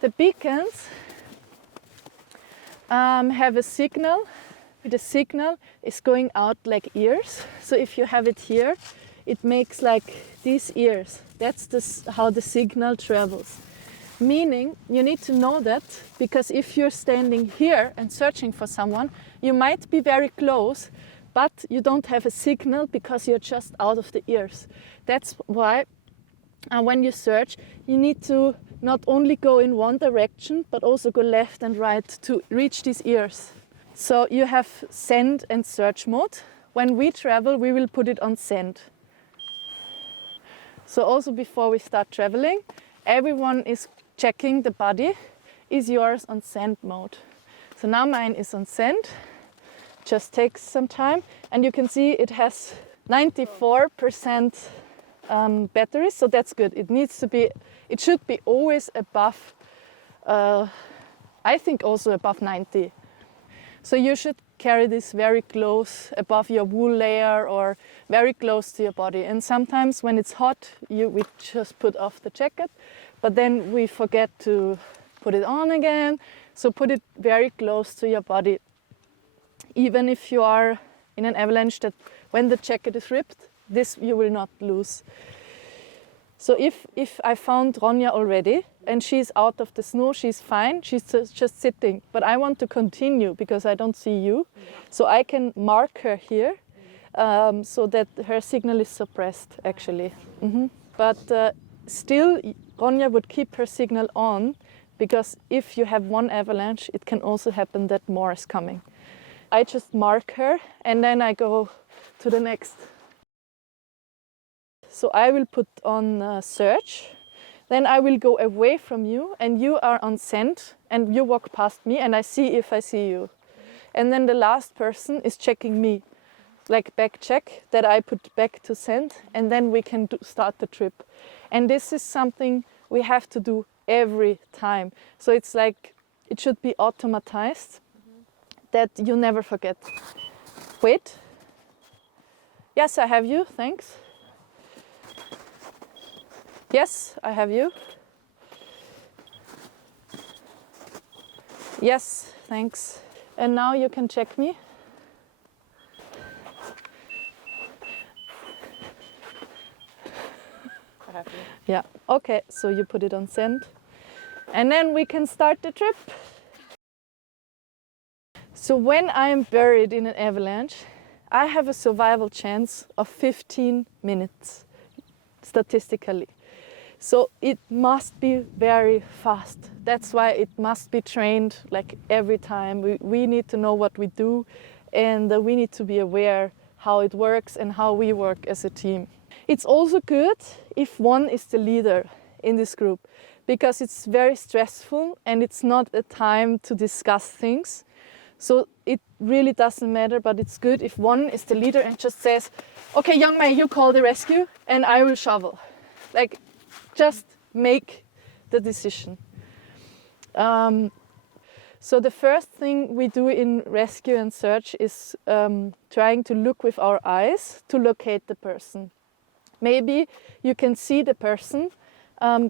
The beacons have a signal. The signal is going out like ears. So if you have it here, it makes like these ears. That's how the signal travels. Meaning, you need to know that, because if you're standing here and searching for someone, you might be very close, but you don't have a signal because you're just out of the ears. That's why when you search, you need to not only go in one direction, but also go left and right to reach these ears. So you have send and search mode. When we travel, we will put it on send. So also before we start traveling, everyone is checking the body. Is yours on send mode? So now mine is on send. Just takes some time, and you can see it has 94% battery, so that's good. It should be always above, I think also above 90. So you should carry this very close above your wool layer or very close to your body. And sometimes when it's hot, we just put off the jacket, but then we forget to put it on again. So put it very close to your body. Even if you are in an avalanche, that when the jacket is ripped, this you will not lose. So if I found Ronja already and she's out of the snow, she's fine, she's just sitting. But I want to continue because I don't see you. So I can mark her here so that her signal is suppressed actually. But still, Ronja would keep her signal on, because if you have one avalanche, it can also happen that more is coming. I just mark her and then I go to the next. So I will put on search, then I will go away from you and you are on send and you walk past me and I see if I see you. And then the last person is checking me, like back check, that I put back to send, and then we can start the trip. And this is something we have to do every time. So it's like, it should be automatized, that you never forget. Wait. Yes, I have you, thanks. Yes, I have you. Yes, thanks. And now you can check me. I have you. Yeah, okay, so you put it on send. And then we can start the trip. So when I am buried in an avalanche, I have a survival chance of 15 minutes, statistically. So it must be very fast. That's why it must be trained like every time. We need to know what we do, and we need to be aware how it works and how we work as a team. It's also good if one is the leader in this group, because it's very stressful and it's not a time to discuss things. So it really doesn't matter, but it's good if one is the leader and just says, okay, young man, you call the rescue and I will shovel. Like, just make the decision. So the first thing we do in rescue and search is trying to look with our eyes to locate the person. Maybe you can see the person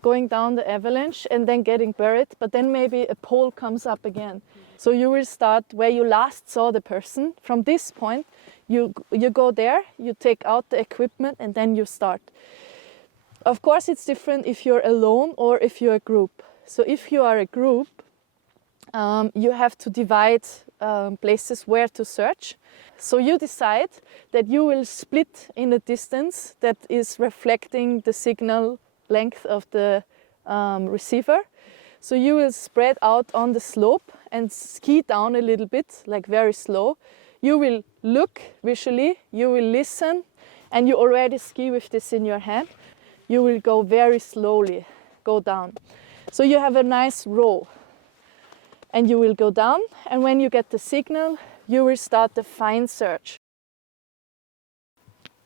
going down the avalanche and then getting buried, but then maybe a pole comes up again. So you will start where you last saw the person. From this point, you go there, you take out the equipment, and then you start. Of course, it's different if you're alone or if you're a group. So if you are a group, you have to divide places where to search. So you decide that you will split in a distance that is reflecting the signal length of the receiver. So you will spread out on the slope and ski down a little bit, like very slow. You will look visually, you will listen, and you already ski with this in your hand. You will go very slowly, go down. So you have a nice row. And you will go down, and when you get the signal, you will start the fine search.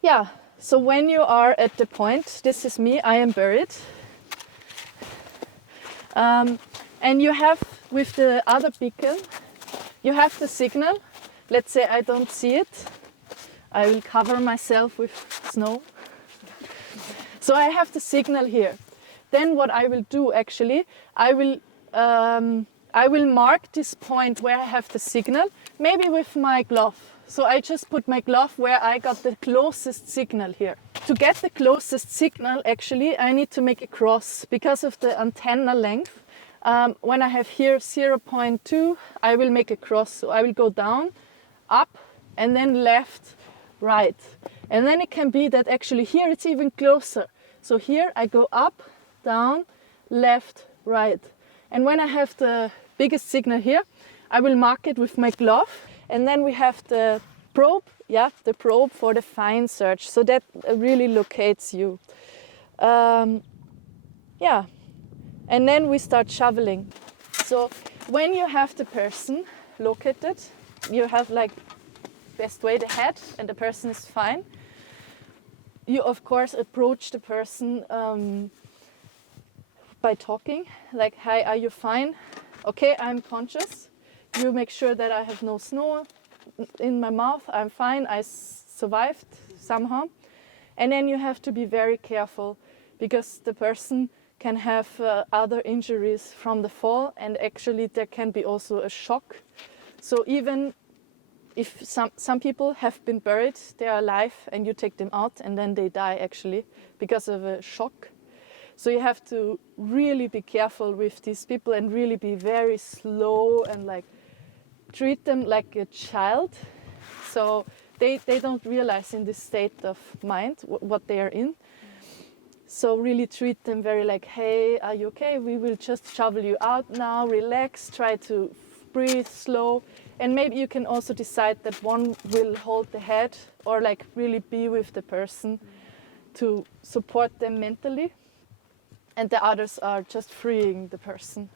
Yeah, so when you are at the point, this is me, I am buried. And you have, with the other beacon, you have the signal. Let's say I don't see it. I will cover myself with snow. So I have the signal here. Then what I will do actually, I will I will mark this point where I have the signal, maybe with my glove. So I just put my glove where I got the closest signal here. To get the closest signal, actually, I need to make a cross because of the antenna length. When I have here 0.2, I will make a cross. So I will go down, up, and then left, right. And then it can be that actually here it's even closer. So here I go up, down, left, right. And when I have the biggest signal here, I will mark it with my glove. And then we have the probe, the probe for the fine search. So that really locates you. And then we start shoveling. So when you have the person located, you have like best way the head and the person is fine. You of course approach the person by talking, like, hi, are you fine? Okay, I'm conscious. You make sure that I have no snow in my mouth. I'm fine, I survived somehow. And then you have to be very careful because the person can have other injuries from the fall, and actually there can be also a shock. So even if some people have been buried, they are alive, and you take them out and then they die actually because of a shock. So you have to really be careful with these people and really be very slow and like treat them like a child. So they don't realize in this state of mind what they are in. So really treat them very like, hey, are you okay? We will just shovel you out now, relax, try to breathe slow. And maybe you can also decide that one will hold the head or like really be with the person to support them mentally. And the others are just freeing the person.